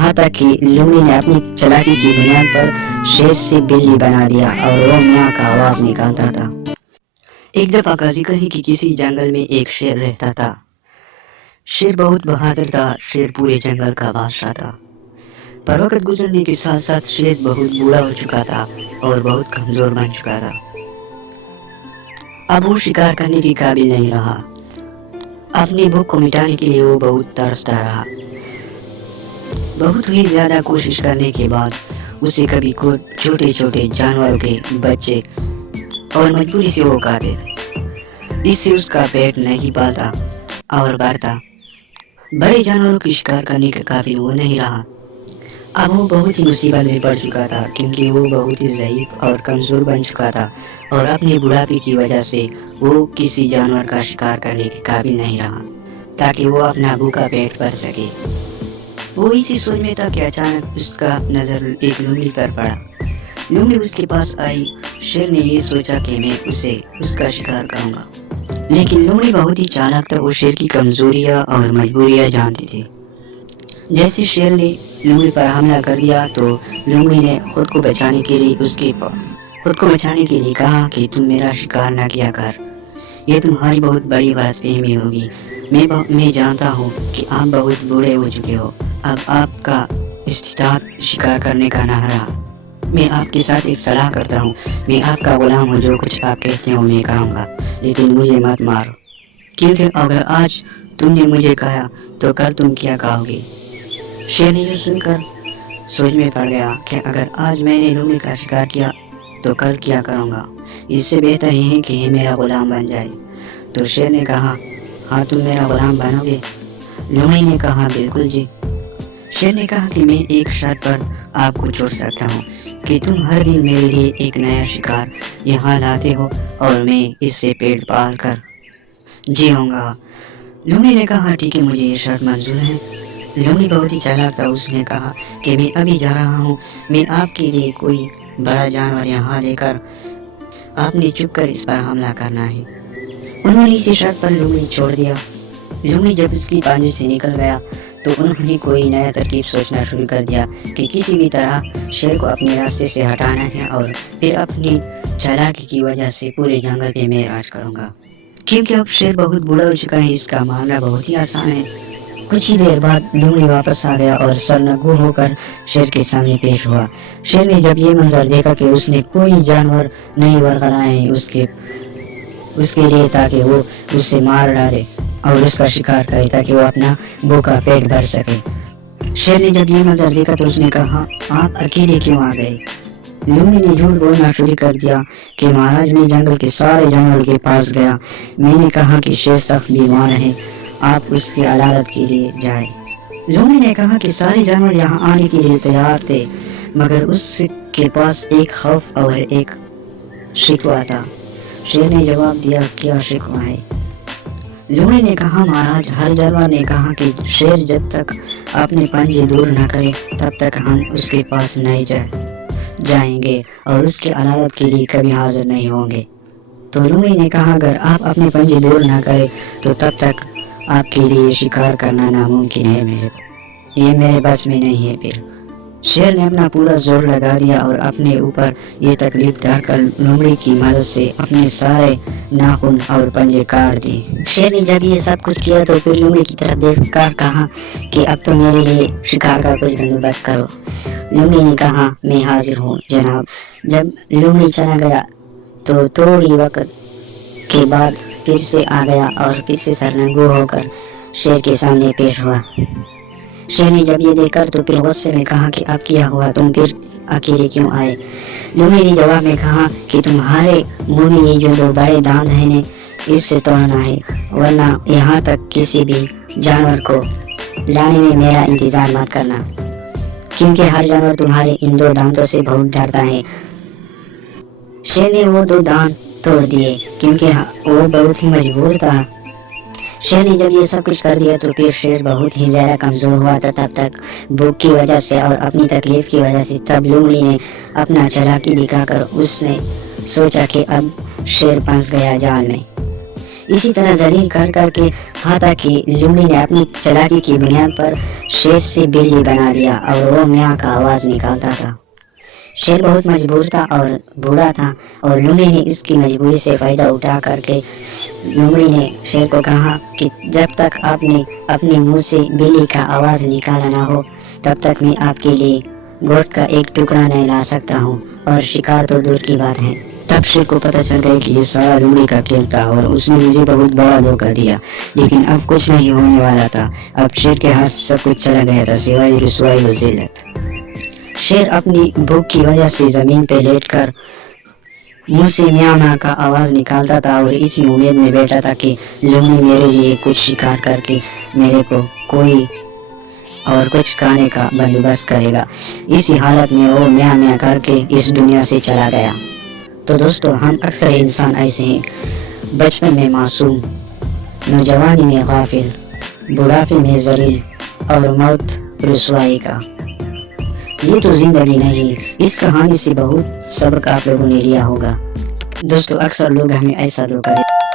यहाँ तक कि लूमड़ी ने अपनी चालाकी की बुनियाद पर शेर से बिल्ली बना दिया और वो मियाँ का आवाज निकालता था। एक दफा का जिक्र है कि किसी जंगल में एक शेर रहता था। शेर बहुत बहादुर था। शेर पूरे जंगल का बादशाह था। पर वक्त गुजरने के साथ साथ शेर बहुत बूढ़ा हो चुका था और बहुत कमजोर बन चुका था। अब वो शिकार करने के काबिल नहीं रहा। अपनी भूख को मिटाने के लिए वो बहुत तरसता रहा। बहुत ही ज्यादा कोशिश करने के बाद उसे कभी छोटे छोटे जानवरों के बच्चे और मजबूरी से वो खाते। इससे उसका पेट नहीं पालता और बढ़ता। बड़े जानवरों की शिकार करने के काबिल वो नहीं रहा। अब वो बहुत ही मुसीबत में पड़ चुका था क्योंकि वो बहुत ही ज़ईफ और कमज़ोर बन चुका था और अपने बुढ़ापे की वजह से वो किसी जानवर का शिकार करने के काबिल नहीं रहा ताकि वो अपना भूखा पेट भर सके। वो इसी सोच में था कि अचानक उसका नज़र एक लोमड़ी पर पड़ा। लोमड़ी उसके पास आई। शेर ने ये सोचा कि मैं उसका शिकार करूँगा, लेकिन लोमड़ी बहुत ही चालाक था। वो शेर की कमज़ोरियाँ और मजबूरियाँ जानती थी। जैसे शेर ने लोमड़ी पर हमला कर दिया तो लोमड़ी ने खुद को बचाने के लिए कहा कि तुम मेरा शिकार ना किया कर। ये तुम्हारी बहुत बड़ी गलतफहमी होगी। मैं जानता हूँ कि आप बहुत बूढ़े हो चुके हो। अब आपका इस्तिताअत शिकार करने का ना रहा। मैं आपके साथ एक सलाह करता हूँ। मैं आपका गुलाम हूँ। जो कुछ आप कहते हो मैं करूँगा, लेकिन मुझे मत मारो, क्योंकि अगर आज तुमने मुझे कहा तो कल तुम क्या कहोगे। शेर ने सुनकर सोच में पड़ गया कि अगर आज मैंने लोमड़ी का शिकार किया तो कल क्या करूँगा। इससे बेहतर ये है कि ये मेरा गुलाम बन जाए। तो शेर ने कहा, हाँ तुम मेरा गुलाम बनोगे। लोमड़ी ने कहा, बिल्कुल जी। शेर ने कहा कि मैं एक शर्त पर आपको छोड़ सकता हूँ कि तुम हर दिन मेरे लिए एक नया शिकार यहाँ लाते हो और मैं इससे पेट पाल कर जीऊँगा। लोमड़ी ने कहा, ठीक है, मुझे ये शर्त मंजूर है। लोमड़ी बहुत ही चालाक था। उसने कहा कि मैं अभी जा रहा हूँ। मैं आपके लिए कोई बड़ा जानवर यहाँ लेकर आपने चुप कर इस पर हमला करना है। उन्होंने इसी शर्त पर लोमड़ी छोड़ दिया। लोमड़ी जब उसकी पांजरे से निकल गया तो उन्होंने कोई नया तरकीब सोचना शुरू कर दिया कि किसी भी तरह शेर को अपने रास्ते से हटाना है और फिर अपनी चालाकी की वजह से पूरे जंगल पे मैं राज करूँगा, क्योंकि अब शेर बहुत बूढ़ा हो चुका है। इसका मामला बहुत ही आसान है। कुछ ही देर बाद लोमड़ी वापस आ गया और सरनगू होकर शेर के सामने पेश हुआ। शेर ने जब ये मंजर देखा कि उसने कोई जानवर नहीं बरगलाए हैं उसके लिए ताकि वो उसे मार डाले और उसका शिकार करे ताकि वो अपना भूखा पेट भर सके। शेर ने जब ये मंजर देखा तो उसने कहा, आप अकेले क्यों आ गए। लोमड़ी ने झूठ बोलना शुरू कर दिया कि महाराज मैं जंगल के सारे जानवरों के पास गया। मैंने कहा कि शेर सख्त बीमार है, आप उसकी अदालत के लिए जाए। लोमड़ी ने कहा कि सारे जानवर यहाँ आने के लिए तैयार थे, मगर उसके पास एक खौफ और एक शिकवा था। शेर ने जवाब दिया, क्या शिकवा है। लोमड़ी ने कहा, महाराज हर जानवर ने कहा कि शेर जब तक अपने पंजे दूर न करे तब तक हम उसके पास नहीं जाएंगे और उसकी अदालत के लिए कभी हाजिर नहीं होंगे। तो लोमड़ी ने कहा, अगर आप अपने पंजे दूर न करें तो तब तक आपके लिए शिकार करना नामुमकिन है। ये मेरे बस में नहीं है। फिर शेर ने अपना पूरा जोर लगा दिया और अपने ऊपर ये तकलीफ डालकर लोमड़ी की मदद से अपने सारे नाखून और पंजे काट दिए। शेर ने जब ये सब कुछ किया तो फिर लोमड़ी की तरफ देखकर कहा कि अब तो मेरे लिए शिकार का कुछ बंदोबस्त करो। लोमड़ी ने कहा, मैं हाजिर हूँ जनाब। जब लोमड़ी चला गया तो थोड़ी वक्त के बाद फिर से आ गया और फिर से सरनगू होकर शेर के सामने पेश हुआ। शेर ने जब ये देखकर तो फिर गुस्से में कहा कि अब क्या हुआ, तुम फिर अकेले क्यों आए। लोमड़ी ने जवाब में कहा कि तुम्हारे मुंह में ये जो दो बड़े दांत हैं ने इससे तोड़ना है, वरना यहाँ तक किसी भी जानवर को लाने में मेरा इंतजार मत करना, क्योंकि हर जानवर तुम्हारे इन दो दांतों से बहुत डरता है। शेर ने वो दो दांत तोड़ दिए क्योंकि वो बहुत ही मजबूर था। शेर ने जब ये सब कुछ कर दिया तो फिर शेर बहुत ही ज़्यादा कमज़ोर हुआ था। तब तक भूख की वजह से और अपनी तकलीफ की वजह से तब लोमड़ी ने अपना चालाकी दिखाकर उसने सोचा कि अब शेर फंस गया जाल में। इसी तरह जलील कर कर के हाथा कि लोमड़ी ने अपनी चालाकी की बुनियाद पर शेर से बिल्ली बना दिया और वो म्याँ का आवाज़ निकालता था। शेर बहुत मजबूर था और बूढ़ा था और लोमड़ी ने इसकी मजबूरी से फ़ायदा उठा करके लोमड़ी ने शेर को कहा कि जब तक आपने अपने मुंह से बिल्ली का आवाज़ निकाला ना हो तब तक मैं आपके लिए गोश्त का एक टुकड़ा नहीं ला सकता हूँ, और शिकार तो दूर की बात है। तब शेर को पता चल गया कि ये सारा लोमड़ी का खेल था और उसने मुझे बहुत बड़ा धोखा दिया। लेकिन अब कुछ नहीं होने वाला था। अब शेर के हाथ सब कुछ चला गया था सिवाय रुसवाई और जिल्लत। शेर अपनी भूख की वजह से ज़मीन पे लेटकर मुंह से म्याँ म्याँ का आवाज़ निकालता था और इसी उम्मीद में बैठा था कि लोमड़ी मेरे लिए कुछ शिकार करके मेरे को कोई और कुछ खाने का बंदोबस्त करेगा। इसी हालत में वो म्याँ म्याँ करके इस दुनिया से चला गया। तो दोस्तों, हम अक्सर इंसान ऐसे हैं, बचपन में मासूम, नौजवानी में गाफिल, बुढ़ापे में जलील और मौत रुसवाई का। ये तो जिंदगी नहीं। इस कहानी से बहुत सबक आप लोगों ने लिया होगा। दोस्तों, अक्सर लोग हमें ऐसा धोखा देते